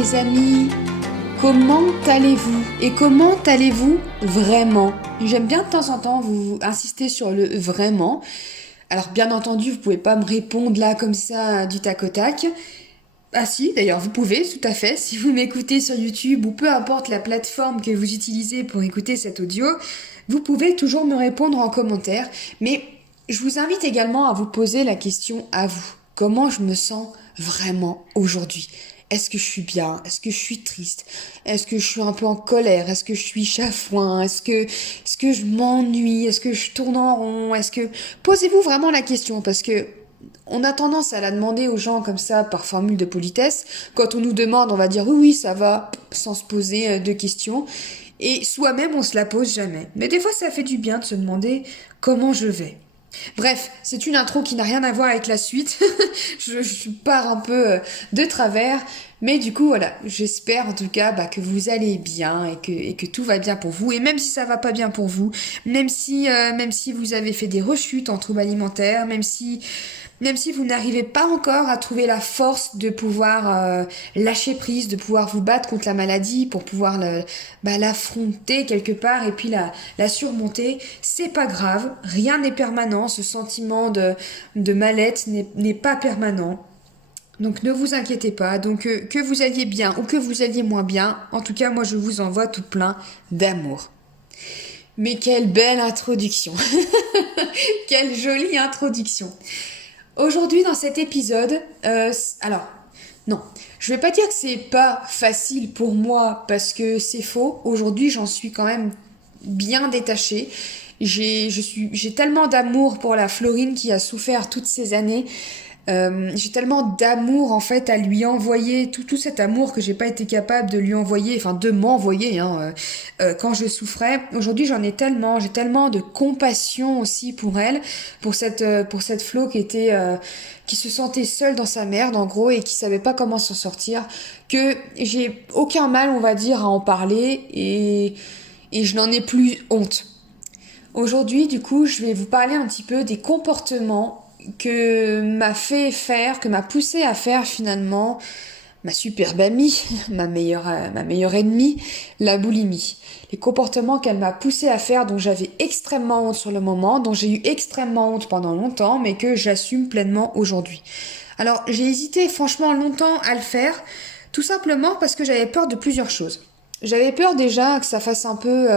les amis, comment allez-vous? Et comment allez-vous vraiment? J'aime bien de temps en temps vous insister sur le vraiment. Alors bien entendu, vous pouvez pas me répondre là comme ça du tac au tac. Ah si, d'ailleurs, vous pouvez, tout à fait. Si vous m'écoutez sur YouTube ou peu importe la plateforme que vous utilisez pour écouter cet audio, vous pouvez toujours me répondre en commentaire. Mais je vous invite également à vous poser la question à vous. Comment je me sens vraiment aujourd'hui? Est-ce que je suis bien? Est-ce que je suis triste? Est-ce que je suis un peu en colère? Est-ce que je suis chafouin? Est-ce que je m'ennuie? Est-ce que je tourne en rond? Posez-vous vraiment la question parce que on a tendance à la demander aux gens comme ça par formule de politesse. Quand on nous demande, on va dire oui, oui, ça va, sans se poser de questions. Et soi-même, on se la pose jamais. Mais des fois, ça fait du bien de se demander comment je vais. Bref, c'est une intro qui n'a rien à voir avec la suite. je pars un peu de travers. Mais du coup, voilà, j'espère en tout cas que vous allez bien et que tout va bien pour vous. Et même si ça va pas bien pour vous, même si vous avez fait des rechutes en troubles alimentaires, même si vous n'arrivez pas encore à trouver la force de pouvoir lâcher prise, de pouvoir vous battre contre la maladie pour pouvoir l'affronter quelque part et puis la surmonter, c'est pas grave, rien n'est permanent, ce sentiment de mal-être n'est pas permanent. Donc ne vous inquiétez pas, donc que vous alliez bien ou que vous alliez moins bien, en tout cas moi je vous envoie tout plein d'amour. Mais quelle belle introduction. Quelle jolie introduction. Aujourd'hui dans cet épisode, alors non, je vais pas dire que c'est pas facile pour moi parce que c'est faux. Aujourd'hui j'en suis quand même bien détachée. J'ai tellement d'amour pour la Florine qui a souffert toutes ces années. J'ai tellement d'amour en fait à lui envoyer, tout cet amour que j'ai pas été capable de lui envoyer, enfin de m'envoyer quand je souffrais. Aujourd'hui j'ai tellement de compassion aussi pour elle, pour cette Flo qui se sentait seule dans sa merde en gros et qui savait pas comment s'en sortir, que j'ai aucun mal on va dire à en parler et je n'en ai plus honte. Aujourd'hui, du coup, je vais vous parler un petit peu des comportements que m'a poussé à faire finalement ma superbe amie, ma meilleure ennemie, la boulimie. Les comportements qu'elle m'a poussé à faire, dont j'avais extrêmement honte sur le moment, dont j'ai eu extrêmement honte pendant longtemps, mais que j'assume pleinement aujourd'hui. Alors, j'ai hésité franchement longtemps à le faire, tout simplement parce que j'avais peur de plusieurs choses. J'avais peur déjà que ça fasse un peu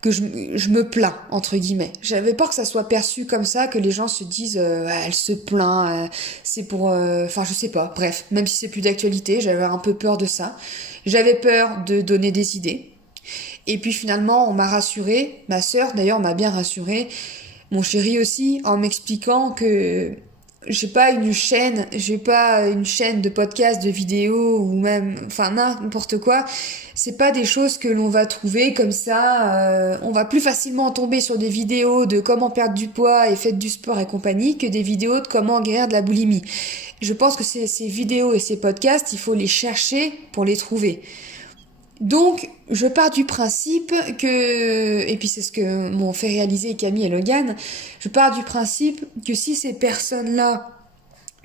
que je me plains, entre guillemets. J'avais peur que ça soit perçu comme ça, que les gens se disent elle se plaint, c'est pour... Enfin, je sais pas. Bref, même si c'est plus d'actualité, j'avais un peu peur de ça. J'avais peur de donner des idées. Et puis finalement, on m'a rassurée. Ma sœur, d'ailleurs, m'a bien rassurée. Mon chéri aussi, en m'expliquant que j'ai pas une chaîne de podcasts, de vidéos ou même, enfin n'importe quoi. C'est pas des choses que l'on va trouver comme ça. On va plus facilement tomber sur des vidéos de comment perdre du poids et faites du sport et compagnie que des vidéos de comment guérir de la boulimie. Je pense que ces vidéos et ces podcasts, il faut les chercher pour les trouver. Donc, je pars du principe que, et puis c'est ce que m'ont fait réaliser Camille et Logan, je pars du principe que si ces personnes-là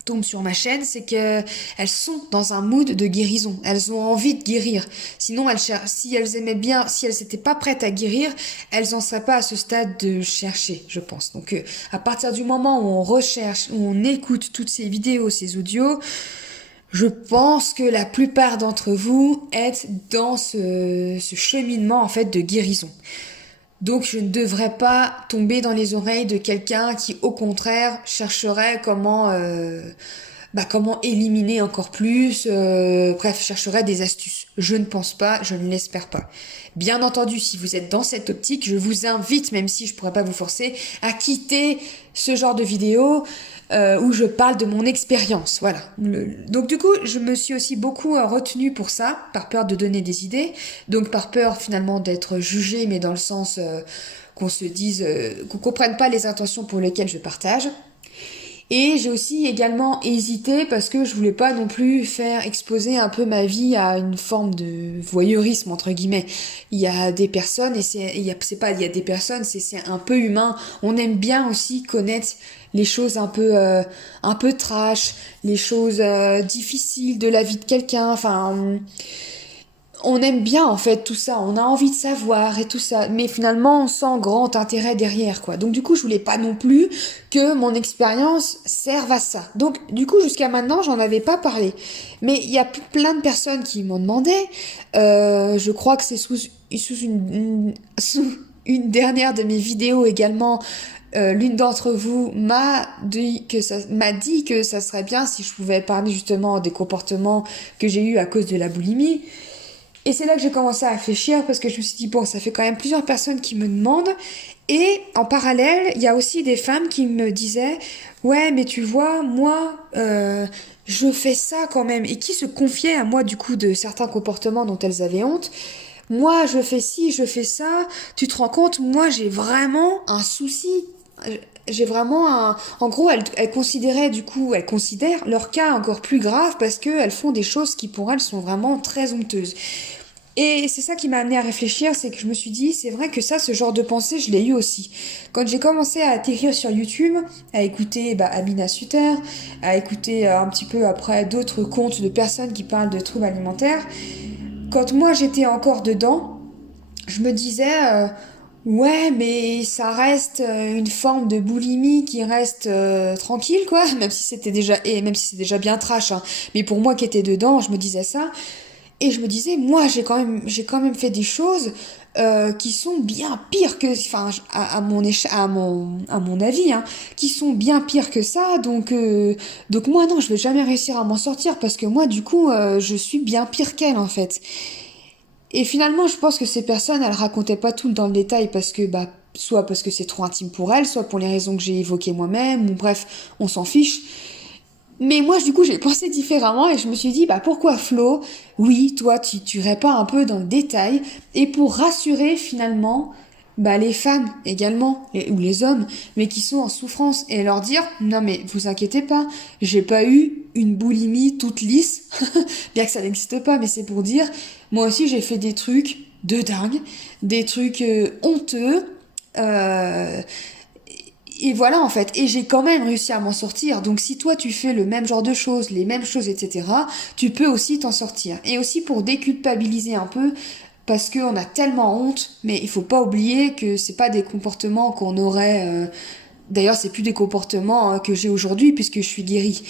tombent sur ma chaîne, c'est qu'elles sont dans un mood de guérison. Elles ont envie de guérir. Sinon, si elles aimaient bien, si elles n'étaient pas prêtes à guérir, elles n'en seraient pas à ce stade de chercher, je pense. Donc, à partir du moment où on recherche, où on écoute toutes ces vidéos, ces audios, je pense que la plupart d'entre vous êtes dans ce cheminement en fait de guérison. Donc je ne devrais pas tomber dans les oreilles de quelqu'un qui au contraire chercherait comment éliminer encore plus, bref, chercherait des astuces. Je ne pense pas, je ne l'espère pas. Bien entendu, si vous êtes dans cette optique, je vous invite, même si je pourrais pas vous forcer, à quitter ce genre de vidéo où je parle de mon expérience. Voilà. Donc du coup, je me suis aussi beaucoup retenue pour ça, par peur de donner des idées, donc par peur finalement d'être jugée, mais dans le sens qu'on se dise, qu'on comprenne pas les intentions pour lesquelles je partage. Et j'ai aussi également hésité parce que je voulais pas non plus faire exposer un peu ma vie à une forme de voyeurisme entre guillemets. Il y a des personnes et c'est pas il y a des personnes, c'est un peu humain. On aime bien aussi connaître les choses un peu trash, les choses difficiles de la vie de quelqu'un. Enfin, on aime bien en fait tout ça, on a envie de savoir et tout ça, mais finalement sans grand intérêt derrière quoi. Donc du coup je voulais pas non plus que mon expérience serve à ça. Donc du coup jusqu'à maintenant j'en avais pas parlé. Mais il y a plein de personnes qui m'ont demandé, je crois que c'est sous une dernière de mes vidéos également, l'une d'entre vous m'a dit que ça serait bien si je pouvais parler justement des comportements que j'ai eus à cause de la boulimie. Et c'est là que j'ai commencé à réfléchir parce que je me suis dit, bon, ça fait quand même plusieurs personnes qui me demandent. Et en parallèle, il y a aussi des femmes qui me disaient, ouais, mais tu vois, moi, je fais ça quand même. Et qui se confiaient à moi du coup de certains comportements dont elles avaient honte. Moi, je fais ci, je fais ça. Tu te rends compte, moi, j'ai vraiment un souci. J'ai vraiment un... En gros, elles considéraient du coup, elles considèrent leur cas encore plus grave parce qu'elles font des choses qui pour elles sont vraiment très honteuses. Et c'est ça qui m'a amené à réfléchir, c'est que je me suis dit, c'est vrai que ça, ce genre de pensée, je l'ai eu aussi. Quand j'ai commencé à atterrir sur YouTube, à écouter Amina Suter, à écouter un petit peu après d'autres comptes de personnes qui parlent de troubles alimentaires, quand moi j'étais encore dedans, je me disais, ouais, mais ça reste une forme de boulimie qui reste tranquille, quoi, même si c'était déjà, et même si c'est déjà bien trash, hein. Mais pour moi qui étais dedans, je me disais ça. Et je me disais, moi, j'ai quand même fait des choses qui sont bien pires que, enfin, à mon avis, hein, qui sont bien pires que ça. Donc moi, non, je vais jamais réussir à m'en sortir parce que moi, du coup, je suis bien pire qu'elle, en fait. Et finalement, je pense que ces personnes, elles racontaient pas tout dans le détail parce que, soit parce que c'est trop intime pour elles, soit pour les raisons que j'ai évoquées moi-même, ou bref, on s'en fiche. Mais moi, du coup, j'ai pensé différemment et je me suis dit, pourquoi Flo? Oui, toi, tu irais pas un peu dans le détail et pour rassurer finalement, les femmes également, ou les hommes, mais qui sont en souffrance et leur dire, non mais vous inquiétez pas, j'ai pas eu une boulimie toute lisse, bien que ça n'existe pas, mais c'est pour dire, moi aussi j'ai fait des trucs de dingue, des trucs honteux, euh, et voilà en fait, et j'ai quand même réussi à m'en sortir. Donc si toi tu fais le même genre de choses, les mêmes choses, etc., tu peux aussi t'en sortir. Et aussi pour déculpabiliser un peu, parce qu'on a tellement honte, mais il faut pas oublier que c'est pas des comportements qu'on aurait... D'ailleurs, c'est plus des comportements que j'ai aujourd'hui puisque je suis guérie.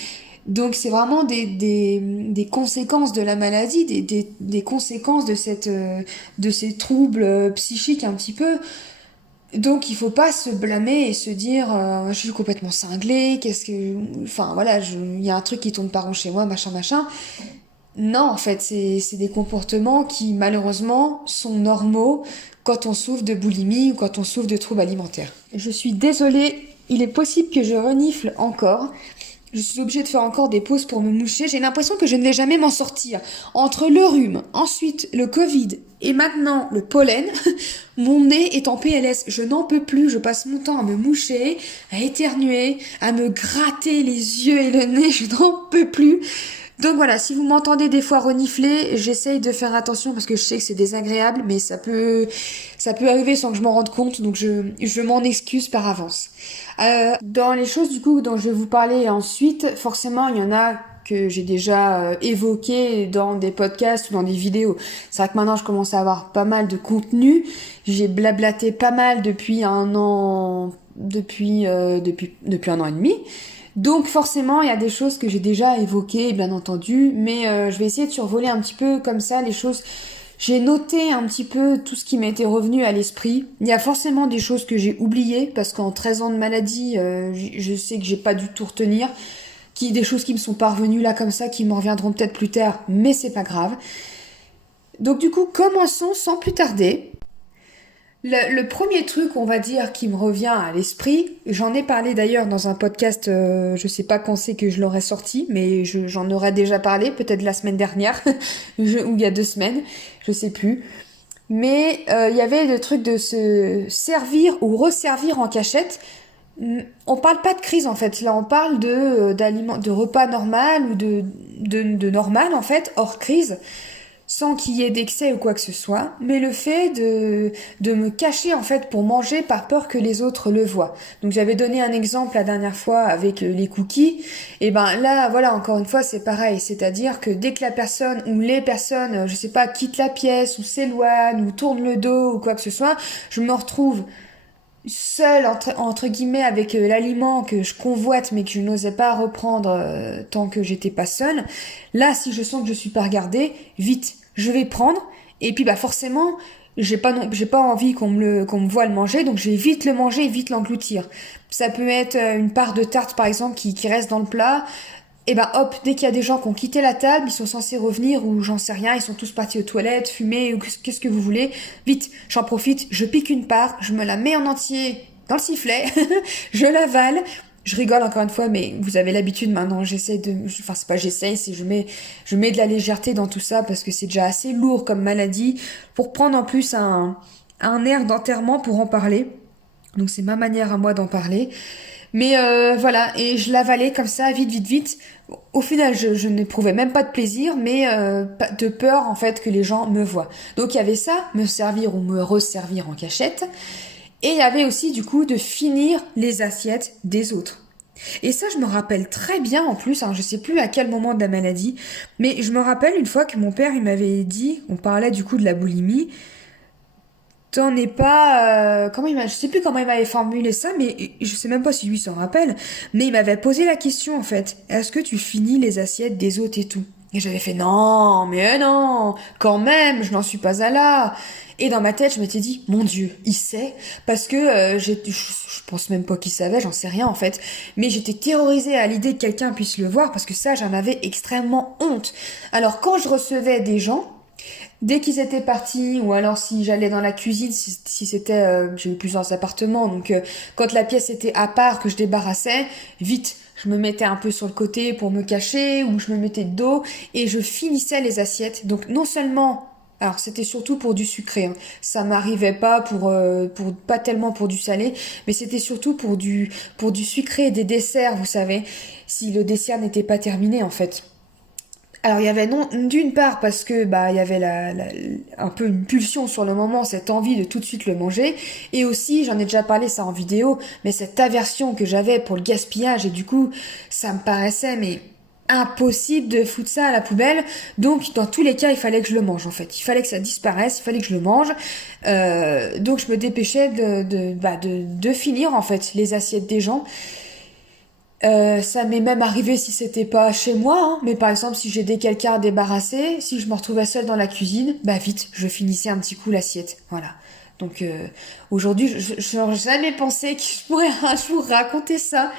Donc c'est vraiment des conséquences de la maladie, des conséquences de ces troubles psychiques un petit peu. Donc il faut pas se blâmer et se dire je suis complètement cinglée, qu'est-ce que enfin voilà, il y a un truc qui tourne pas rond chez moi, machin machin. Non, en fait, c'est des comportements qui malheureusement sont normaux quand on souffre de boulimie ou quand on souffre de troubles alimentaires. Je suis désolée, il est possible que je renifle encore. Je suis obligée de faire encore des pauses pour me moucher. J'ai l'impression que je ne vais jamais m'en sortir. Entre le rhume, ensuite le Covid et maintenant le pollen, mon nez est en PLS. Je n'en peux plus. Je passe mon temps à me moucher, à éternuer, à me gratter les yeux et le nez. Je n'en peux plus. Donc voilà, si vous m'entendez des fois renifler, j'essaye de faire attention parce que je sais que c'est désagréable, mais ça peut arriver sans que je m'en rende compte, donc je m'en excuse par avance. Dans les choses du coup dont je vais vous parler ensuite, forcément il y en a que j'ai déjà évoqué dans des podcasts ou dans des vidéos. C'est vrai que maintenant je commence à avoir pas mal de contenu. J'ai blablaté pas mal depuis un an, depuis un an et demi. Donc forcément, il y a des choses que j'ai déjà évoquées, bien entendu, mais je vais essayer de survoler un petit peu comme ça les choses. J'ai noté un petit peu tout ce qui m'était revenu à l'esprit. Il y a forcément des choses que j'ai oubliées, parce qu'en 13 ans de maladie, je sais que j'ai pas du tout retenir. Des choses qui me sont parvenues là comme ça, qui me reviendront peut-être plus tard, mais c'est pas grave. Donc du coup, commençons sans plus tarder. Le premier truc, on va dire, qui me revient à l'esprit, j'en ai parlé d'ailleurs dans un podcast, je sais pas quand c'est que je l'aurais sorti, mais j'en aurais déjà parlé, peut-être la semaine dernière, ou il y a 2 semaines, je sais plus. Mais il y avait le truc de se servir ou resservir en cachette On parle pas de crise en fait, là on parle de repas normal ou de normal en fait, hors crise, sans qu'il y ait d'excès ou quoi que ce soit, mais le fait de me cacher en fait pour manger par peur que les autres le voient. Donc j'avais donné un exemple la dernière fois avec les cookies, et ben là voilà encore une fois c'est pareil, c'est-à-dire que dès que la personne ou les personnes, je sais pas, quittent la pièce ou s'éloignent ou tournent le dos ou quoi que ce soit, je me retrouve seule entre guillemets avec l'aliment que je convoite mais que je n'osais pas reprendre tant que j'étais pas seule. Là, si je sens que je suis pas regardée, vite, je vais prendre et puis bah forcément, j'ai pas envie qu'on me voit le manger, donc je vais vite le manger et vite l'engloutir. Ça peut être une part de tarte par exemple qui reste dans le plat. Et ben hop, dès qu'il y a des gens qui ont quitté la table, ils sont censés revenir ou j'en sais rien, ils sont tous partis aux toilettes, fumer ou qu'est-ce que vous voulez. Vite, j'en profite, je pique une part, je me la mets en entier dans le sifflet, je l'avale. Je rigole encore une fois, mais vous avez l'habitude maintenant, enfin c'est pas j'essaye, c'est je mets de la légèreté dans tout ça parce que c'est déjà assez lourd comme maladie pour prendre en plus un air d'enterrement pour en parler. Donc c'est ma manière à moi d'en parler. Mais voilà, et je l'avalais comme ça, vite, vite, vite. Au final, je n'éprouvais même pas de plaisir, mais de peur en fait que les gens me voient. Donc il y avait ça, me servir ou me resservir en cachette. Et il y avait aussi du coup de finir les assiettes des autres. Et ça, je me rappelle très bien en plus, hein, je sais plus à quel moment de la maladie, mais je me rappelle une fois que mon père il m'avait dit, on parlait du coup de la boulimie, t'en es pas. Je sais plus comment il m'avait formulé ça, mais je sais même pas si lui s'en rappelle. Mais il m'avait posé la question en fait. Est-ce que tu finis les assiettes des autres et tout? Et j'avais fait non, mais non, quand même, je n'en suis pas à là. Et dans ma tête, je m'étais dit, mon Dieu, il sait, parce que je pense même pas qu'il savait, j'en sais rien en fait. Mais j'étais terrorisée à l'idée que quelqu'un puisse le voir, parce que ça, j'en avais extrêmement honte. Alors quand je recevais des gens, dès qu'ils étaient partis, ou alors si j'allais dans la cuisine, si c'était, j'ai eu plusieurs appartements, donc quand la pièce était à part, que je débarrassais, vite, je me mettais un peu sur le côté pour me cacher, ou je me mettais de dos, et je finissais les assiettes. Donc non seulement, alors c'était surtout pour du sucré, hein. Ça m'arrivait pas pas tellement pour du salé, mais c'était surtout pour du sucré et des desserts, vous savez, si le dessert n'était pas terminé en fait. Alors il y avait non d'une part parce que bah il y avait un peu une pulsion sur le moment, cette envie de tout de suite le manger, et aussi j'en ai déjà parlé ça en vidéo, mais cette aversion que j'avais pour le gaspillage et du coup ça me paraissait mais impossible de foutre ça à la poubelle. Donc dans tous les cas il fallait que je le mange en fait, il fallait que ça disparaisse, il fallait que je le mange. Donc je me dépêchais de finir en fait les assiettes des gens. Ça m'est même arrivé si c'était pas chez moi, hein, mais par exemple si j'aidais quelqu'un à débarrasser, si je me retrouvais seule dans la cuisine, bah vite, je finissais un petit coup l'assiette, voilà. Donc aujourd'hui, je n'aurais jamais pensé que je pourrais un jour raconter ça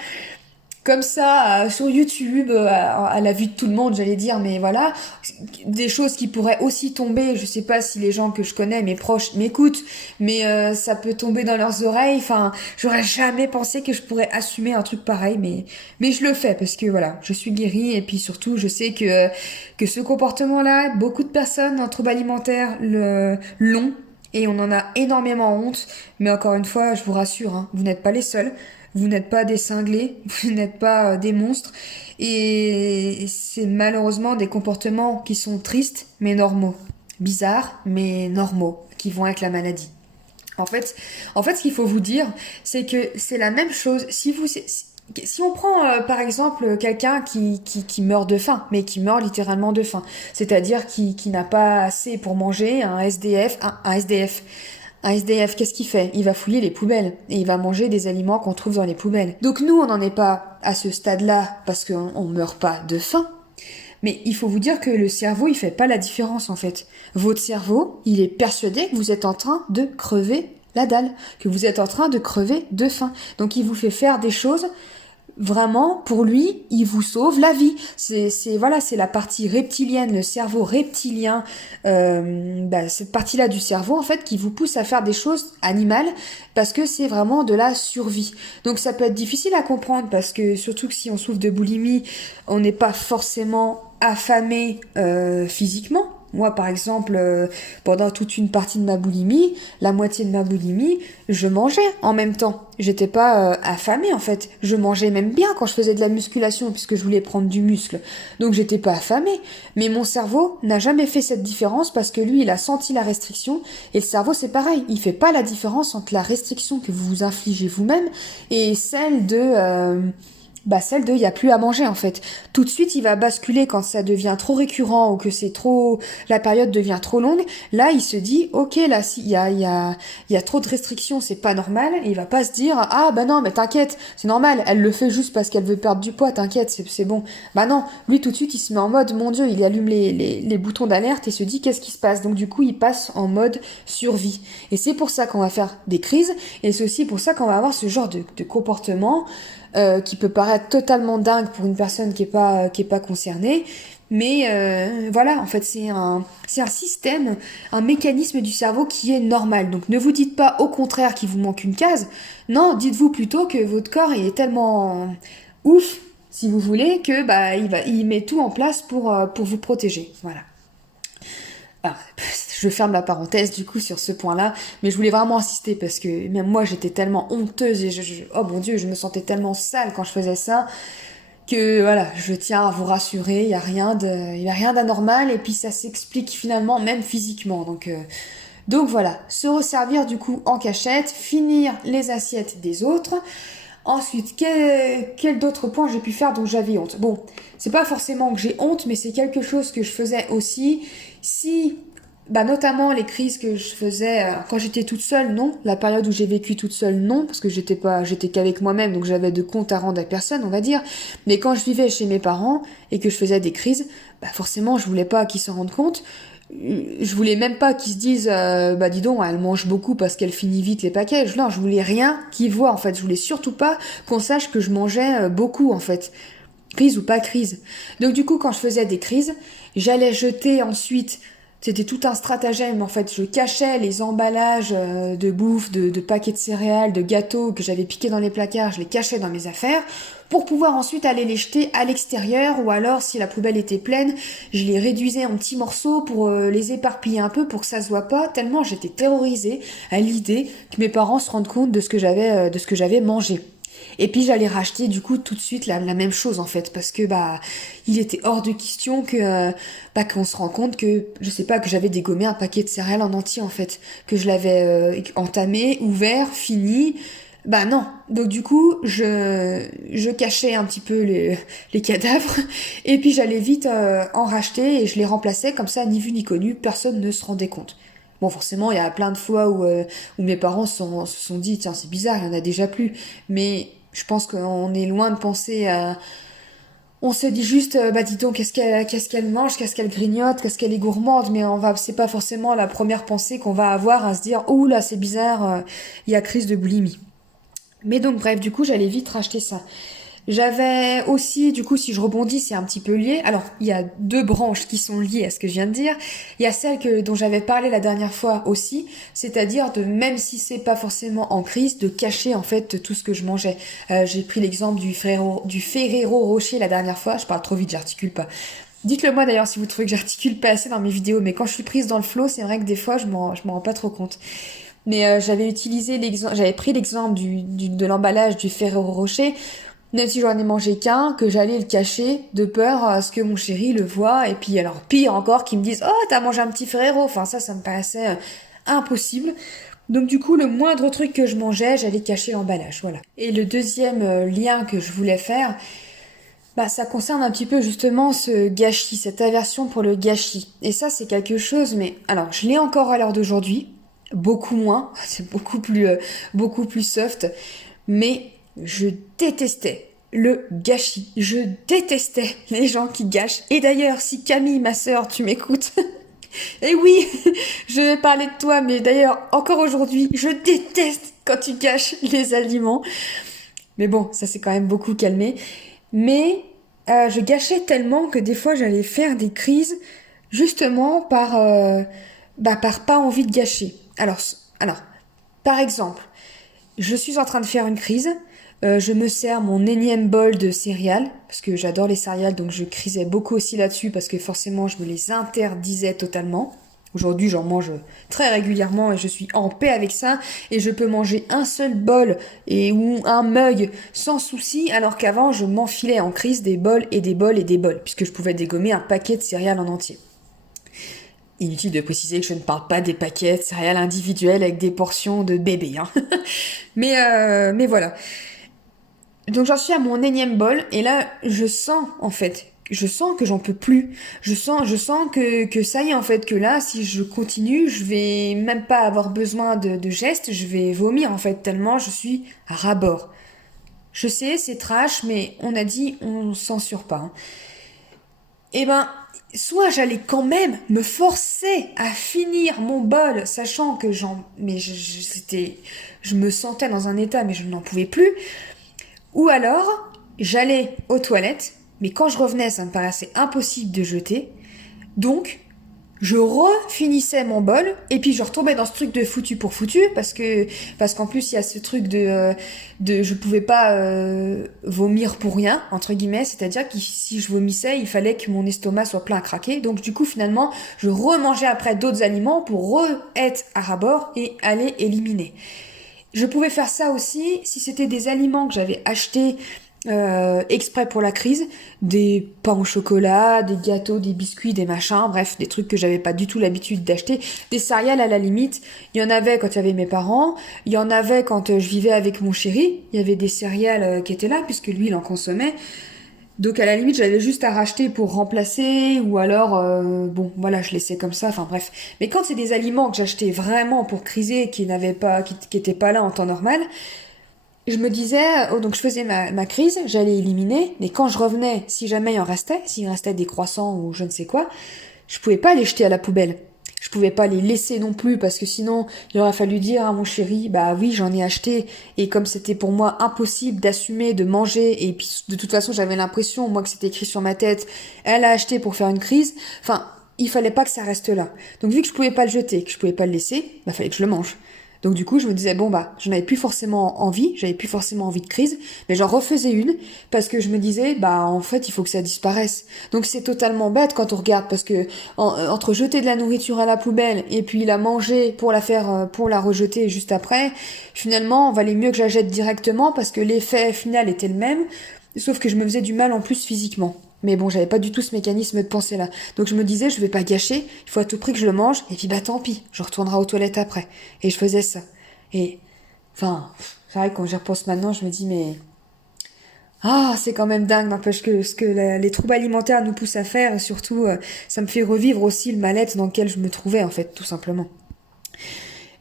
comme ça sur YouTube à la vue de tout le monde, j'allais dire, mais voilà, des choses qui pourraient aussi tomber, je sais pas si les gens que je connais, mes proches m'écoutent, mais ça peut tomber dans leurs oreilles, enfin j'aurais jamais pensé que je pourrais assumer un truc pareil, mais je le fais parce que voilà, je suis guérie et puis surtout je sais que ce comportement-là, beaucoup de personnes en trouble alimentaire l'ont, et on en a énormément honte, mais encore une fois, je vous rassure, hein, vous n'êtes pas les seuls. Vous n'êtes pas des cinglés, vous n'êtes pas des monstres. Et c'est malheureusement des comportements qui sont tristes, mais normaux. Bizarres, mais normaux, qui vont avec la maladie. En fait, ce qu'il faut vous dire, c'est que c'est la même chose. Si on prend par exemple quelqu'un qui meurt de faim, mais qui meurt littéralement de faim, c'est-à-dire qui n'a pas assez pour manger, un SDF, un SDF. Un SDF, qu'est-ce qu'il fait? Il va fouiller les poubelles et il va manger des aliments qu'on trouve dans les poubelles. Donc nous, on n'en est pas à ce stade-là parce qu'on meurt pas de faim. Mais il faut vous dire que le cerveau, il fait pas la différence en fait. Votre cerveau, il est persuadé que vous êtes en train de crever la dalle, que vous êtes en train de crever de faim. Donc il vous fait faire des choses. Vraiment, pour lui, il vous sauve la vie. C'est la partie reptilienne, le cerveau reptilien, cette partie-là du cerveau en fait qui vous pousse à faire des choses animales parce que c'est vraiment de la survie. Donc ça peut être difficile à comprendre parce que surtout que si on souffre de boulimie, on n'est pas forcément affamé physiquement. Moi, par exemple, pendant toute une partie de ma boulimie, la moitié de ma boulimie, je mangeais en même temps. J'étais pas affamée en fait. Je mangeais même bien quand je faisais de la musculation puisque je voulais prendre du muscle. Donc j'étais pas affamée. Mais mon cerveau n'a jamais fait cette différence parce que lui, il a senti la restriction. Et le cerveau, c'est pareil. Il fait pas la différence entre la restriction que vous vous infligez vous-même et celle de il y a plus à manger en fait. Tout de suite, il va basculer quand ça devient trop récurrent ou que la période devient trop longue. Là, il se dit, ok, là, il y a trop de restrictions, c'est pas normal. Et il va pas se dire, ah bah non, mais t'inquiète, c'est normal, elle le fait juste parce qu'elle veut perdre du poids, t'inquiète, c'est bon. Bah non, lui tout de suite, il se met en mode, mon Dieu, il allume les boutons d'alerte et se dit, qu'est-ce qui se passe? Donc du coup, il passe en mode survie. Et c'est pour ça qu'on va faire des crises, et c'est aussi pour ça qu'on va avoir ce genre de comportement qui peut paraître totalement dingue pour une personne qui est pas concernée. Mais voilà, en fait, c'est un système, un mécanisme du cerveau qui est normal. Donc ne vous dites pas au contraire qu'il vous manque une case. Non, dites-vous plutôt que votre corps il est tellement ouf, si vous voulez, que bah il met tout en place pour vous protéger. Voilà. Ah, je ferme la parenthèse du coup sur ce point-là, mais je voulais vraiment insister parce que même moi j'étais tellement honteuse et oh mon Dieu, je me sentais tellement sale quand je faisais ça que voilà, je tiens à vous rassurer, il y a rien d'anormal et puis ça s'explique finalement même physiquement. Donc voilà, se resservir du coup en cachette, finir les assiettes des autres. Ensuite, quel d'autres points j'ai pu faire dont j'avais honte? Bon, c'est pas forcément que j'ai honte, mais c'est quelque chose que je faisais aussi. Si, bah notamment les crises que je faisais quand j'étais toute seule, non. La période où j'ai vécu toute seule, non, parce que j'étais qu'avec moi-même, donc j'avais de compte à rendre à personne, on va dire. Mais quand je vivais chez mes parents et que je faisais des crises, bah forcément, je voulais pas qu'ils s'en rendent compte. Je voulais même pas qu'ils se disent bah dis donc elle mange beaucoup parce qu'elle finit vite les paquets. Non, je voulais rien qu'ils voient en fait. Je voulais surtout pas qu'on sache que je mangeais beaucoup en fait. Crise ou pas crise. Donc du coup quand je faisais des crises, j'allais jeter ensuite. C'était tout un stratagème en fait. Je cachais les emballages de bouffe, de paquets de céréales, de gâteaux que j'avais piqués dans les placards. Je les cachais dans mes affaires pour pouvoir ensuite aller les jeter à l'extérieur ou alors si la poubelle était pleine, je les réduisais en petits morceaux pour les éparpiller un peu pour que ça se voit pas tellement j'étais terrorisée à l'idée que mes parents se rendent compte de ce que j'avais mangé. Et puis j'allais racheter du coup tout de suite la même chose en fait parce que bah il était hors de question que qu'on se rend compte que je sais pas que j'avais dégommé un paquet de céréales en entier en fait que je l'avais entamé, ouvert, fini. Bah non. Donc du coup, je cachais un petit peu les cadavres et puis j'allais vite en racheter et je les remplaçais comme ça, ni vu ni connu, personne ne se rendait compte. Bon, forcément, il y a plein de fois où mes parents se sont dit, tiens, c'est bizarre, il y en a déjà plus. Mais je pense qu'on est loin de penser à... On se dit juste, bah dis donc, qu'est-ce qu'elle mange, qu'est-ce qu'elle grignote, qu'est-ce qu'elle est gourmande, mais c'est pas forcément la première pensée qu'on va avoir à se dire, ouh là, c'est bizarre, il y a crise de boulimie. Mais donc bref, du coup, j'allais vite racheter ça. J'avais aussi, du coup, si je rebondis, c'est un petit peu lié. Alors, il y a deux branches qui sont liées à ce que je viens de dire. Il y a celle dont j'avais parlé la dernière fois aussi, c'est-à-dire de, même si c'est pas forcément en crise, de cacher en fait tout ce que je mangeais. J'ai pris l'exemple du Ferrero Rocher la dernière fois. Je parle trop vite, j'articule pas. Dites-le moi d'ailleurs si vous trouvez que j'articule pas assez dans mes vidéos, mais quand je suis prise dans le flow, c'est vrai que des fois, je m'en rends pas trop compte. Mais j'avais pris l'exemple de l'emballage du Ferrero Rocher, même si j'en ai mangé qu'un, que j'allais le cacher de peur à ce que mon chéri le voie. Et puis alors pire encore, qu'il me dise «Oh, t'as mangé un petit Ferrero». Enfin ça me paraissait impossible. Donc du coup, le moindre truc que je mangeais, j'allais cacher l'emballage, voilà. Et le deuxième lien que je voulais faire, bah ça concerne un petit peu justement ce gâchis, cette aversion pour le gâchis. Et ça, c'est quelque chose, mais alors je l'ai encore à l'heure d'aujourd'hui, beaucoup moins, c'est beaucoup plus soft, mais je détestais le gâchis. Je détestais les gens qui gâchent. Et d'ailleurs, si Camille, ma sœur, tu m'écoutes, et oui, je vais parler de toi, mais d'ailleurs, encore aujourd'hui, je déteste quand tu gâches les aliments. Mais bon, ça s'est quand même beaucoup calmé. Mais je gâchais tellement que des fois, j'allais faire des crises justement par pas envie de gâcher. Alors, par exemple, je suis en train de faire une crise, Je me sers mon énième bol de céréales, parce que j'adore les céréales, donc je crisais beaucoup aussi là-dessus, parce que forcément je me les interdisais totalement. Aujourd'hui, j'en mange très régulièrement et je suis en paix avec ça. Et je peux manger un seul bol ou un mug sans souci, alors qu'avant, je m'enfilais en crise des bols et des bols et des bols, puisque je pouvais dégommer un paquet de céréales en entier. Inutile de préciser que je ne parle pas des paquets de céréales individuels avec des portions de bébé, hein. Mais voilà. Donc j'en suis à mon énième bol et là je sens en fait, je sens que j'en peux plus. Je sens que ça y est en fait, que là si je continue, je vais même pas avoir besoin de gestes, je vais vomir en fait tellement je suis à ras-bord. Je sais, c'est trash, mais on a dit on censure pas, hein. Eh ben, soit j'allais quand même me forcer à finir mon bol, sachant que je me sentais dans un état, mais je n'en pouvais plus. Ou alors, j'allais aux toilettes, mais quand je revenais, ça me paraissait impossible de jeter. Donc, je refinissais mon bol, et puis je retombais dans ce truc de foutu pour foutu, parce qu'en plus, il y a ce truc de je pouvais pas vomir pour rien, entre guillemets, c'est-à-dire que si je vomissais, il fallait que mon estomac soit plein à craquer. Donc, du coup, finalement, je remangeais après d'autres aliments pour être à ras-bord et aller éliminer. Je pouvais faire ça aussi si c'était des aliments que j'avais achetés exprès pour la crise, des pains au chocolat, des gâteaux, des biscuits, des machins, bref, des trucs que j'avais pas du tout l'habitude d'acheter, des céréales à la limite. Il y en avait quand il y avait mes parents, il y en avait quand je vivais avec mon chéri, il y avait des céréales qui étaient là puisque lui il en consommait. Donc à la limite, j'avais juste à racheter pour remplacer, ou alors, bon, voilà, je laissais comme ça, enfin bref. Mais quand c'est des aliments que j'achetais vraiment pour criser, qui étaient pas là en temps normal, je me disais, oh, donc je faisais ma crise, j'allais éliminer, mais quand je revenais, si jamais il en restait, s'il restait des croissants ou je ne sais quoi, je pouvais pas les jeter à la poubelle. Je pouvais pas les laisser non plus parce que sinon il aurait fallu dire à mon chéri bah oui j'en ai acheté et comme c'était pour moi impossible d'assumer de manger et puis de toute façon j'avais l'impression moi que c'était écrit sur ma tête elle a acheté pour faire une crise, enfin il fallait pas que ça reste là. Donc vu que je pouvais pas le jeter, que je pouvais pas le laisser, bah fallait que je le mange. Donc du coup, je me disais bon bah, j'en avais plus forcément envie, j'avais plus forcément envie de crise, mais j'en refaisais une parce que je me disais bah en fait, il faut que ça disparaisse. Donc c'est totalement bête quand on regarde parce que entre jeter de la nourriture à la poubelle et puis la manger pour la faire pour la rejeter juste après, finalement, valait mieux que je la jette directement parce que l'effet final était le même, sauf que je me faisais du mal en plus physiquement. Mais bon, j'avais pas du tout ce mécanisme de pensée là. Donc je me disais, je vais pas gâcher, il faut à tout prix que je le mange, et puis bah tant pis, je retournerai aux toilettes après. Et je faisais ça. Et, enfin, c'est vrai que quand j'y repense maintenant, je me dis, mais. Ah, c'est quand même dingue, n'empêche que ce que les troubles alimentaires nous poussent à faire, et surtout, ça me fait revivre aussi le mal-être dans lequel je me trouvais, en fait, tout simplement.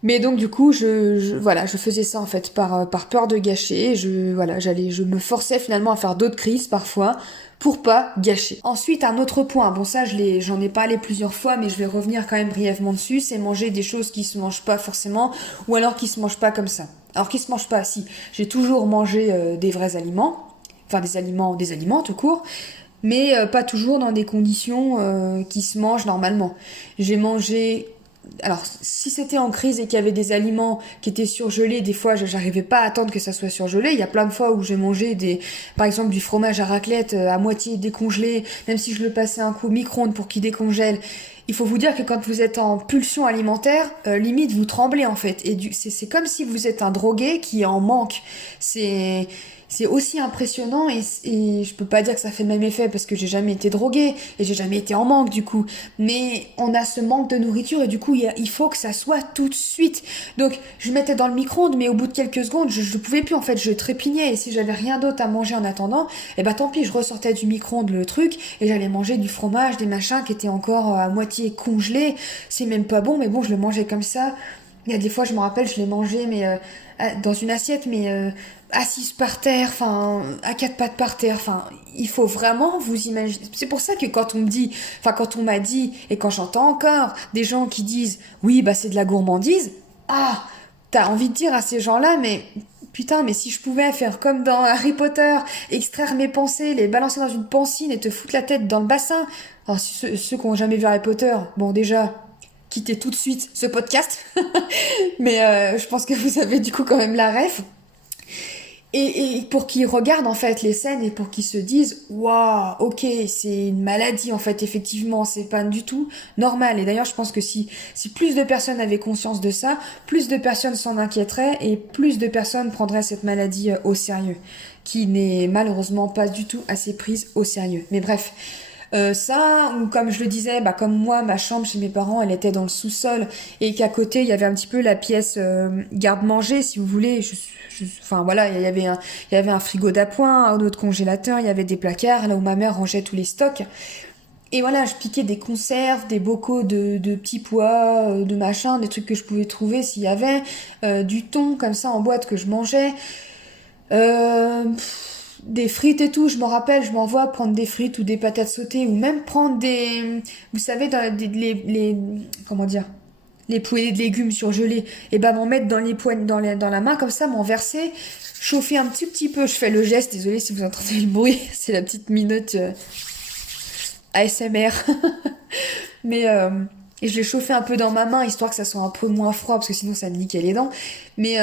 Mais donc du coup, voilà, je faisais ça en fait par peur de gâcher. Je me forçais finalement à faire d'autres crises parfois pour pas gâcher. Ensuite, un autre point. Bon ça, j'en ai parlé plusieurs fois, mais je vais revenir quand même brièvement dessus. C'est manger des choses qui se mangent pas forcément, ou alors qui se mangent pas comme ça. Alors qui se mangent pas. Si, j'ai toujours mangé des vrais aliments, enfin des aliments tout court. Mais pas toujours dans des conditions qui se mangent normalement. J'ai mangé alors, si c'était en crise et qu'il y avait des aliments qui étaient surgelés, des fois, j'arrivais pas à attendre que ça soit surgelé. Il y a plein de fois où j'ai mangé par exemple, du fromage à raclette à moitié décongelé, même si je le passais un coup au micro-ondes pour qu'il décongèle. Il faut vous dire que quand vous êtes en pulsion alimentaire, limite vous tremblez en fait. Et c'est comme si vous êtes un drogué qui est en manque. C'est c'est aussi impressionnant et je peux pas dire que ça fait le même effet parce que j'ai jamais été droguée et j'ai jamais été en manque du coup. Mais on a ce manque de nourriture et du coup il faut que ça soit tout de suite. Donc je mettais dans le micro-ondes mais au bout de quelques secondes je pouvais plus en fait, je trépignais et si j'avais rien d'autre à manger en attendant, et bah tant pis, je ressortais du micro-ondes le truc et j'allais manger du fromage, des machins qui étaient encore à moitié congelés. C'est même pas bon mais bon je le mangeais comme ça. Il y a des fois je me rappelle je l'ai mangé mais dans une assiette mais assise par terre, enfin, à quatre pattes par terre, enfin, il faut vraiment vous imaginer. C'est pour ça que quand on me dit, enfin, quand on m'a dit, et quand j'entends encore des gens qui disent, oui, bah, c'est de la gourmandise, ah, t'as envie de dire à ces gens-là, mais putain, mais si je pouvais faire comme dans Harry Potter, extraire mes pensées, les balancer dans une pancine et te foutre la tête dans le bassin. Alors, ceux qui ont jamais vu Harry Potter, bon, déjà, quittez tout de suite ce podcast. Mais je pense que vous avez du coup quand même la ref. Et pour qu'ils regardent en fait les scènes et pour qu'ils se disent waouh, ok, c'est une maladie en fait, effectivement, c'est pas du tout normal. Et d'ailleurs, je pense que si plus de personnes avaient conscience de ça, plus de personnes s'en inquiéteraient et plus de personnes prendraient cette maladie au sérieux, qui n'est malheureusement pas du tout assez prise au sérieux. Mais bref. Ça, ou comme je le disais, bah, comme moi, ma chambre chez mes parents, elle était dans le sous-sol et qu'à côté, il y avait un petit peu la pièce garde-manger, si vous voulez. Enfin voilà, il y avait un frigo d'appoint, un autre congélateur, il y avait des placards, là où ma mère rangeait tous les stocks. Et voilà, je piquais des conserves, des bocaux de petits pois, de machin, des trucs que je pouvais trouver s'il y avait, du thon comme ça en boîte que je mangeais. Des frites et tout, je me rappelle, je m'envoie prendre des frites ou des patates sautées ou même prendre des, vous savez, comment dire, les poêlées de légumes surgelés, et ben m'en mettre dans les poignes, dans la main comme ça, m'en verser, chauffer un petit peu. Je fais le geste, désolé si vous entendez le bruit, c'est la petite minute ASMR. Mais et je l'ai chauffé un peu dans ma main histoire que ça soit un peu moins froid parce que sinon ça me niquait les dents. Mais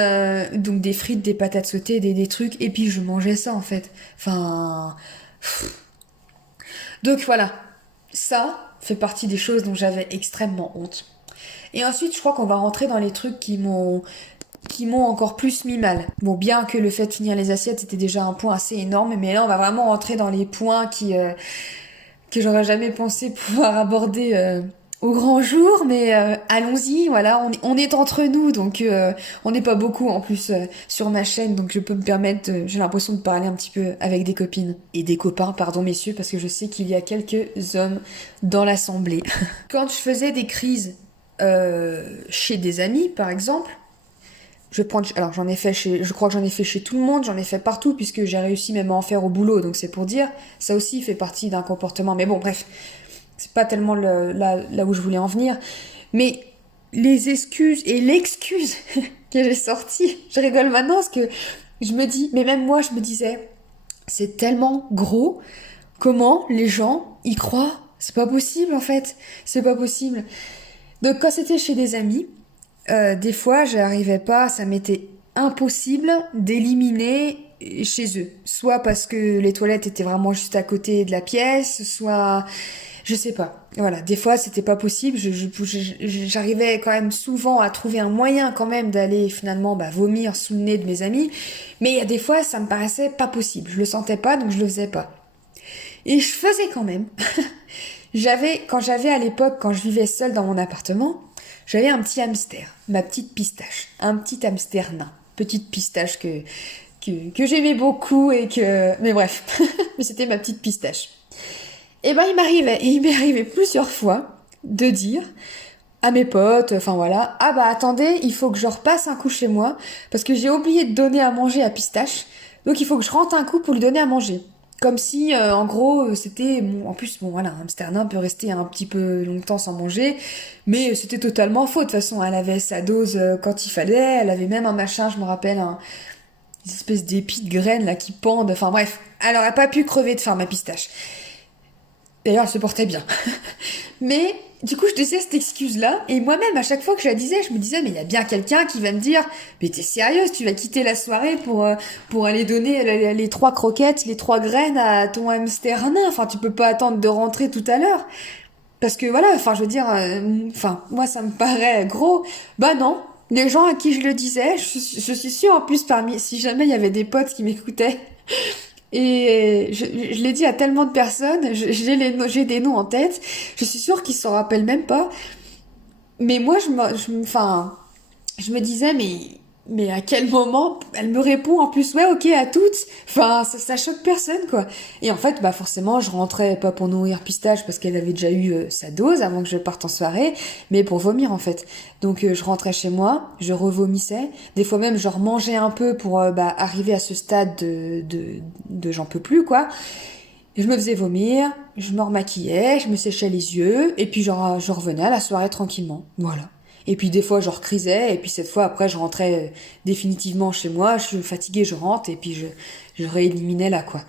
donc des frites, des patates sautées, des trucs et puis je mangeais ça en fait. Enfin donc voilà, ça fait partie des choses dont j'avais extrêmement honte. Et ensuite, je crois qu'on va rentrer dans les trucs qui m'ont encore plus mis mal. Bon, bien que le fait de finir les assiettes c'était déjà un point assez énorme, mais là on va vraiment rentrer dans les points que j'aurais jamais pensé pouvoir aborder au grand jour, mais allons-y, voilà, on est entre nous, donc on n'est pas beaucoup en plus sur ma chaîne, donc je peux me permettre, j'ai l'impression de parler un petit peu avec des copines et des copains, pardon messieurs, parce que je sais qu'il y a quelques hommes dans l'assemblée. Quand je faisais des crises chez des amis, par exemple, alors j'en ai fait je crois que j'en ai fait chez tout le monde, j'en ai fait partout puisque j'ai réussi même à en faire au boulot, donc c'est pour dire, ça aussi fait partie d'un comportement. Mais bon, bref, c'est pas tellement là où je voulais en venir. Mais les excuses et l'excuse que j'ai sortie, je rigole maintenant parce que je me dis, mais même moi je me disais, c'est tellement gros, comment les gens y croient? C'est pas possible en fait, c'est pas possible. Donc quand c'était chez des amis, des fois, j'arrivais pas, ça m'était impossible d'éliminer chez eux. Soit parce que les toilettes étaient vraiment juste à côté de la pièce, soit je sais pas. Voilà, des fois c'était pas possible. J'arrivais quand même souvent à trouver un moyen quand même d'aller finalement vomir sous le nez de mes amis, mais il y a des fois ça me paraissait pas possible. Je le sentais pas, donc je le faisais pas. Et je faisais quand même. Quand j'avais à l'époque, quand je vivais seule dans mon appartement, j'avais un petit hamster, ma petite pistache, un petit hamster nain, petite pistache que j'aimais beaucoup mais bref, mais c'était ma petite pistache. Et ben il m'est arrivé plusieurs fois de dire à mes potes, enfin voilà, ah bah attendez, il faut que je repasse un coup chez moi parce que j'ai oublié de donner à manger à pistache, donc il faut que je rentre un coup pour lui donner à manger. Comme si, en gros, c'était... Bon, en plus, bon, voilà, un hamster nain peut rester un petit peu longtemps sans manger, mais c'était totalement faux. De toute façon, elle avait sa dose quand il fallait, elle avait même un machin, je me rappelle, des espèces d'épis de graines, là, qui pendent. Enfin bref, elle aurait pas pu crever de faim, ma pistache. D'ailleurs, elle se portait bien. Mais du coup, je disais cette excuse-là, et moi-même, à chaque fois que je la disais, je me disais, mais il y a bien quelqu'un qui va me dire, mais t'es sérieuse, tu vas quitter la soirée pour aller donner les 3 croquettes, les 3 graines à ton hamster nain. Enfin, tu peux pas attendre de rentrer tout à l'heure. Parce que voilà, enfin, je veux dire, moi, ça me paraît gros. Bah non. Les gens à qui je le disais, je suis sûre en plus si jamais il y avait des potes qui m'écoutaient, et je l'ai dit à tellement de personnes, j'ai des noms en tête, je suis sûre qu'ils s'en rappellent même pas. Mais moi, enfin, je me disais, mais à quel moment elle me répond en plus, ouais, ok, à toutes. Enfin, ça choque personne, quoi. Et en fait, forcément, je rentrais pas pour nourrir Pistache parce qu'elle avait déjà eu sa dose avant que je parte en soirée, mais pour vomir, en fait. Donc, je rentrais chez moi, je revomissais. Des fois même, je remangeais un peu pour arriver à ce stade de j'en peux plus, quoi. Je me faisais vomir, je me remaquillais, je me séchais les yeux, et puis je revenais à la soirée tranquillement. Voilà. Et puis des fois je recrisais, et puis cette fois après je rentrais définitivement chez moi, je suis fatiguée, je rentre, et puis je rééliminais là, quoi.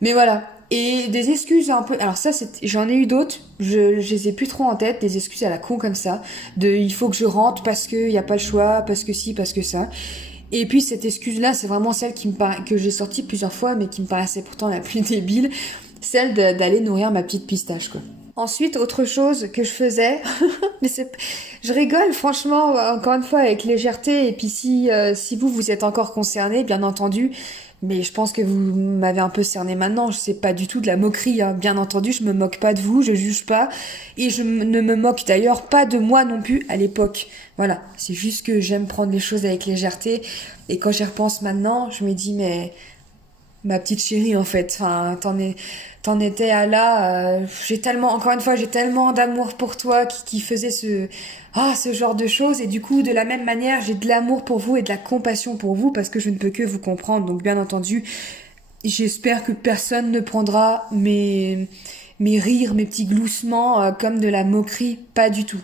Mais voilà. Et des excuses un peu... Alors ça, j'en ai eu d'autres, je les ai plus trop en tête, des excuses à la con comme ça, il faut que je rentre parce qu'il n'y a pas le choix, parce que ci, parce que ça. Et puis cette excuse-là, c'est vraiment celle que j'ai sortie plusieurs fois, mais qui me paraissait pourtant la plus débile, celle d'aller nourrir ma petite pistache, quoi. Ensuite, autre chose que je faisais, mais je rigole franchement, encore une fois, avec légèreté, et puis si vous êtes encore concerné, bien entendu, mais je pense que vous m'avez un peu cerné maintenant, je sais pas du tout de la moquerie, hein. Bien entendu, je me moque pas de vous, je juge pas, et ne me moque d'ailleurs pas de moi non plus à l'époque. Voilà, c'est juste que j'aime prendre les choses avec légèreté, et quand j'y repense maintenant, je me dis, mais ma petite chérie en fait, enfin, t'en étais à là, j'ai tellement, encore une fois, j'ai tellement d'amour pour toi qui faisait ce genre de choses, et du coup, de la même manière, j'ai de l'amour pour vous et de la compassion pour vous, parce que je ne peux que vous comprendre, donc bien entendu, j'espère que personne ne prendra mes rires, mes petits gloussements comme de la moquerie, pas du tout.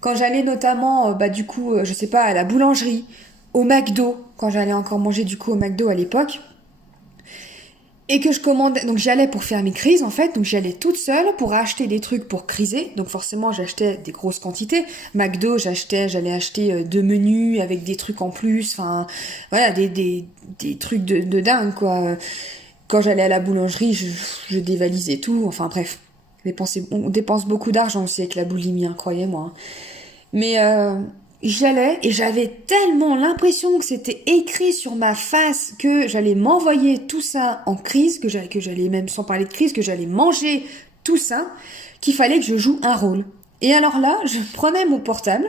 Quand j'allais notamment, du coup, je sais pas, à la boulangerie, au McDo, quand j'allais encore manger du coup au McDo à l'époque, et que je commandais, donc j'allais pour faire mes crises en fait, donc j'allais toute seule pour acheter des trucs pour criser, donc forcément j'achetais des grosses quantités. McDo, j'allais acheter deux menus avec des trucs en plus, enfin voilà, des trucs de dingue quoi. Quand j'allais à la boulangerie, je dévalisais tout, enfin bref. On dépense beaucoup d'argent aussi avec la boulimie, hein, croyez-moi, hein. Mais j'allais et j'avais tellement l'impression que c'était écrit sur ma face que j'allais m'envoyer tout ça en crise, que j'allais même sans parler de crise, que j'allais manger tout ça, qu'il fallait que je joue un rôle. Et alors là, je prenais mon portable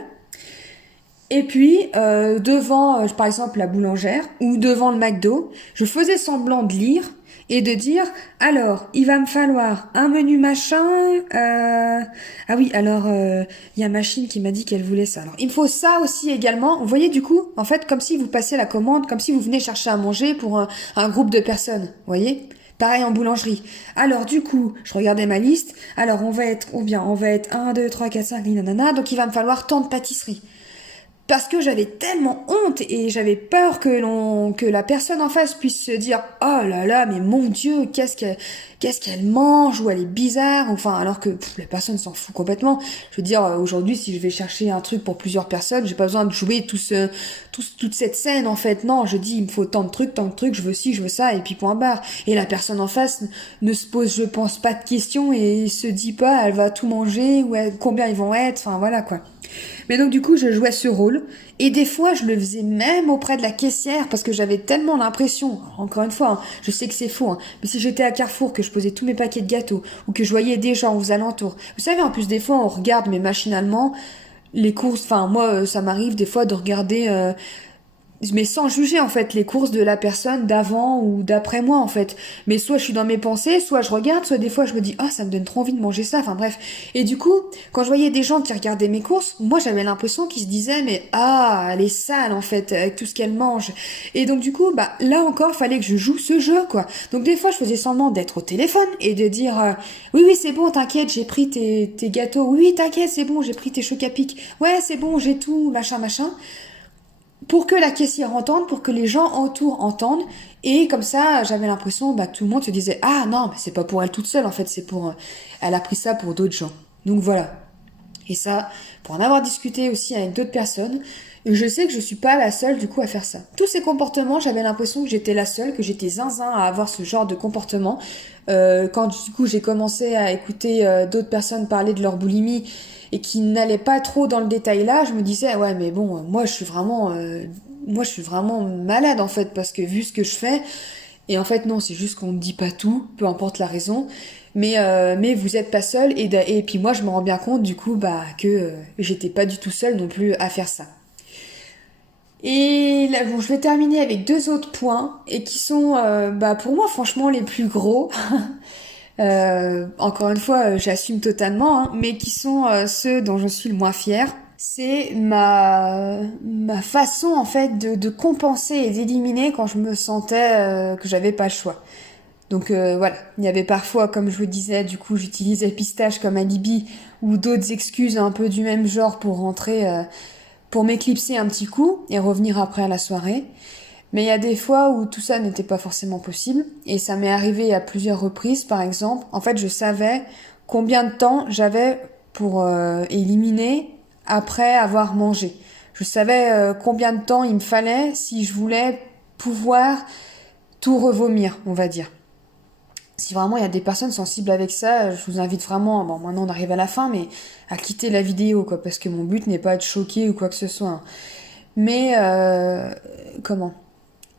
et puis devant, par exemple, la boulangère ou devant le McDo, je faisais semblant de lire et de dire alors il va me falloir un menu machin. Ah oui, alors il y a Machine qui m'a dit qu'elle voulait ça. Alors il me faut ça aussi également. Vous voyez du coup, en fait, comme si vous passiez la commande, comme si vous venez chercher à manger pour un groupe de personnes. Vous voyez? Pareil en boulangerie. Alors du coup, je regardais ma liste. Alors on va être 1, 2, 3, 4, 5, nanana. Donc il va me falloir tant de pâtisseries parce que j'avais tellement honte et j'avais peur que la personne en face puisse se dire oh là là mais mon Dieu qu'est-ce qu'elle mange ou elle est bizarre, enfin alors que la personne s'en fout complètement. Je veux dire aujourd'hui si je vais chercher un truc pour plusieurs personnes, j'ai pas besoin de jouer toute cette scène en fait. Non, je dis il me faut tant de trucs, je veux ci, je veux ça et puis point barre. Et la personne en face ne se pose je pense pas de questions et se dit pas elle va tout manger ou combien ils vont être, enfin voilà quoi. Mais donc du coup, je jouais ce rôle et des fois, je le faisais même auprès de la caissière parce que j'avais tellement l'impression, encore une fois, hein, je sais que c'est faux, hein, mais si j'étais à Carrefour, que je posais tous mes paquets de gâteaux ou que je voyais des gens aux alentours, vous savez, en plus des fois, on regarde mais machinalement les courses, enfin moi, ça m'arrive des fois de regarder mais sans juger en fait les courses de la personne d'avant ou d'après moi en fait. Mais soit je suis dans mes pensées, soit je regarde, soit des fois je me dis oh ça me donne trop envie de manger ça, enfin bref. Et du coup, quand je voyais des gens qui regardaient mes courses, moi j'avais l'impression qu'ils se disaient mais ah elle est sale en fait avec tout ce qu'elle mange. Et donc du coup bah là encore fallait que je joue ce jeu quoi. Donc des fois je faisais semblant d'être au téléphone et de dire oui oui c'est bon t'inquiète j'ai pris tes gâteaux, oui oui t'inquiète c'est bon j'ai pris tes chocs à pic, ouais c'est bon j'ai tout machin machin pour que la caissière entende, pour que les gens autour entendent. Et comme ça, j'avais l'impression que tout le monde se disait ah non, mais c'est pas pour elle toute seule, en fait, c'est pour... elle a pris ça pour d'autres gens. Donc voilà. Et ça, pour en avoir discuté aussi avec d'autres personnes, je sais que je suis pas la seule du coup à faire ça. Tous ces comportements, j'avais l'impression que j'étais la seule, que j'étais zinzin à avoir ce genre de comportement. Quand du coup j'ai commencé à écouter d'autres personnes parler de leur boulimie et qui n'allaient pas trop dans le détail là, je me disais ouais mais bon moi je suis vraiment malade en fait parce que vu ce que je fais et en fait non c'est juste qu'on ne dit pas tout, peu importe la raison. Mais vous êtes pas seul et puis moi je me rends bien compte du coup que j'étais pas du tout seule non plus à faire ça. Et là, bon, je vais terminer avec deux autres points et qui sont pour moi franchement les plus gros. Encore une fois, j'assume totalement, hein, mais qui sont ceux dont je suis le moins fière. C'est ma façon en fait de compenser et d'éliminer quand je me sentais que j'avais pas le choix. Donc voilà, il y avait parfois, comme je vous disais, du coup j'utilisais pistache comme alibi ou d'autres excuses un peu du même genre pour rentrer, pour m'éclipser un petit coup et revenir après à la soirée. Mais il y a des fois où tout ça n'était pas forcément possible et ça m'est arrivé à plusieurs reprises par exemple. En fait je savais combien de temps j'avais pour éliminer après avoir mangé. Je savais combien de temps il me fallait si je voulais pouvoir tout revomir, on va dire. Si vraiment il y a des personnes sensibles avec ça, je vous invite vraiment, bon maintenant on arrive à la fin, mais à quitter la vidéo, quoi, parce que mon but n'est pas de choquer ou quoi que ce soit, hein. Mais, comment?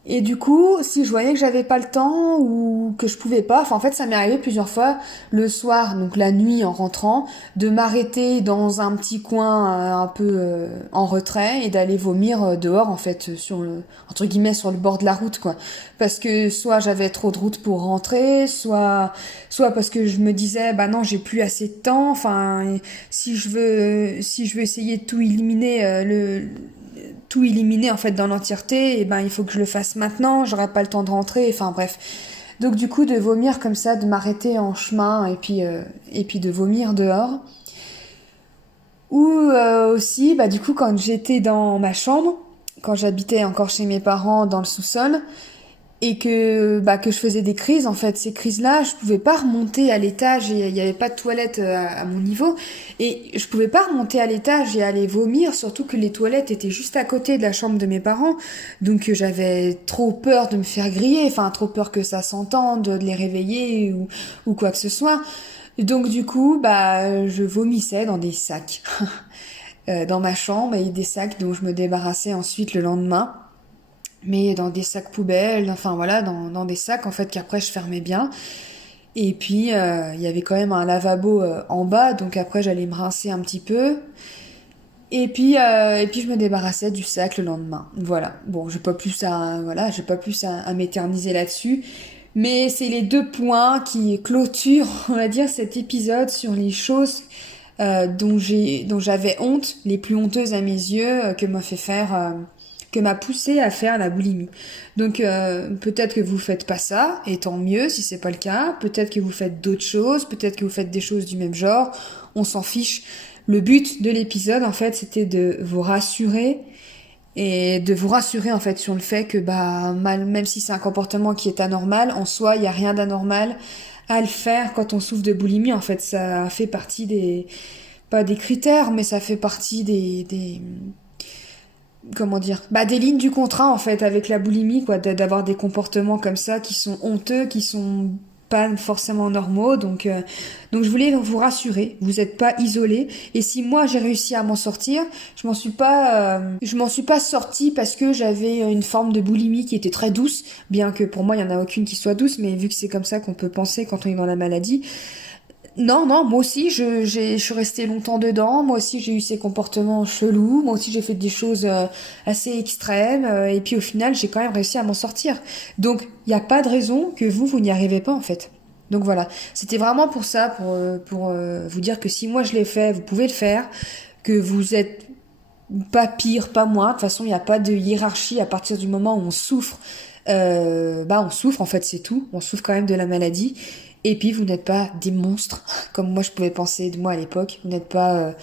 Et du coup, si je voyais que j'avais pas le temps ou que je pouvais pas, enfin en fait ça m'est arrivé plusieurs fois le soir, donc la nuit en rentrant, de m'arrêter dans un petit coin un peu en retrait et d'aller vomir dehors en fait sur le entre guillemets sur le bord de la route quoi. Parce que soit j'avais trop de route pour rentrer, soit parce que je me disais bah non, j'ai plus assez de temps, enfin si je veux essayer de tout éliminer tout éliminer en fait dans l'entièreté, et ben il faut que je le fasse maintenant, j'aurai pas le temps de rentrer, enfin bref. Donc du coup de vomir comme ça, de m'arrêter en chemin et puis de vomir dehors. Ou aussi bah du coup quand j'étais dans ma chambre, quand j'habitais encore chez mes parents dans le sous-sol, et que je faisais des crises en fait ces crises là je pouvais pas remonter à l'étage et il y avait pas de toilette à mon niveau et je pouvais pas remonter à l'étage et aller vomir surtout que les toilettes étaient juste à côté de la chambre de mes parents donc j'avais trop peur de me faire griller enfin trop peur que ça s'entende de les réveiller ou quoi que ce soit donc du coup bah je vomissais dans des sacs dans ma chambre et des sacs dont je me débarrassais ensuite le lendemain mais dans des sacs poubelles, enfin voilà, dans des sacs en fait qu'après je fermais bien. Et puis il y avait quand même un lavabo en bas, donc après j'allais me rincer un petit peu. Et puis je me débarrassais du sac le lendemain. Voilà. Bon, j'ai pas plus à m'éterniser là-dessus. Mais c'est les deux points qui clôturent, on va dire, cet épisode sur les choses dont j'avais honte, les plus honteuses à mes yeux, que m'a poussé à faire la boulimie. Donc peut-être que vous faites pas ça, et tant mieux si c'est pas le cas. Peut-être que vous faites d'autres choses, peut-être que vous faites des choses du même genre. On s'en fiche. Le but de l'épisode, en fait, c'était de vous rassurer et de vous rassurer en fait sur le fait que même si c'est un comportement qui est anormal, en soi, il y a rien d'anormal à le faire quand on souffre de boulimie. En fait, ça fait partie des pas des critères, mais ça fait partie des comment dire des lignes du contrat en fait avec la boulimie quoi d'avoir des comportements comme ça qui sont honteux qui sont pas forcément normaux donc je voulais vous rassurer vous êtes pas isolés et si moi j'ai réussi à m'en sortir je m'en suis pas sortie parce que j'avais une forme de boulimie qui était très douce bien que pour moi il y en a aucune qui soit douce mais vu que c'est comme ça qu'on peut penser quand on est dans la maladie. Non, non, moi aussi, je suis restée longtemps dedans. Moi aussi, j'ai eu ces comportements chelous. Moi aussi, j'ai fait des choses assez extrêmes. Et puis, au final, j'ai quand même réussi à m'en sortir. Donc, il n'y a pas de raison que vous n'y arrivez pas, en fait. Donc voilà, c'était vraiment pour ça, pour vous dire que si moi je l'ai fait, vous pouvez le faire, que vous êtes pas pire, pas moins. De toute façon, il n'y a pas de hiérarchie à partir du moment où on souffre. On souffre, en fait, c'est tout. On souffre quand même de la maladie. Et puis vous n'êtes pas des monstres comme moi je pouvais penser de moi à l'époque. Vous n'êtes pas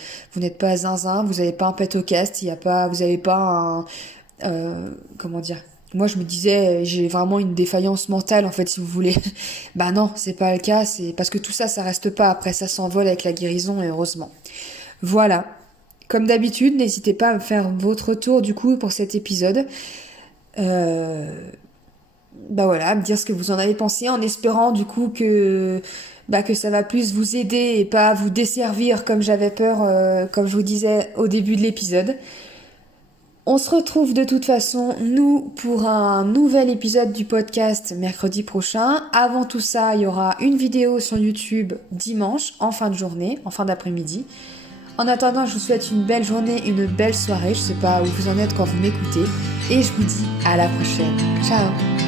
zinzin, vous n'avez pas un pet au cast, vous avez pas un comment dire. Moi je me disais j'ai vraiment une défaillance mentale en fait si vous voulez. Bah non, c'est pas le cas, c'est parce que tout ça ça reste pas après ça s'envole avec la guérison et heureusement. Voilà. Comme d'habitude, n'hésitez pas à me faire votre retour du coup pour cet épisode. À me dire ce que vous en avez pensé en espérant du coup que ça va plus vous aider et pas vous desservir comme j'avais peur comme je vous disais au début de l'épisode. On se retrouve de toute façon nous pour un nouvel épisode du podcast mercredi prochain. Avant tout ça, il y aura une vidéo sur YouTube dimanche en fin de journée, en fin d'après-midi. En attendant, je vous souhaite une belle journée, une belle soirée. Je sais pas où vous en êtes quand vous m'écoutez et je vous dis à la prochaine. Ciao.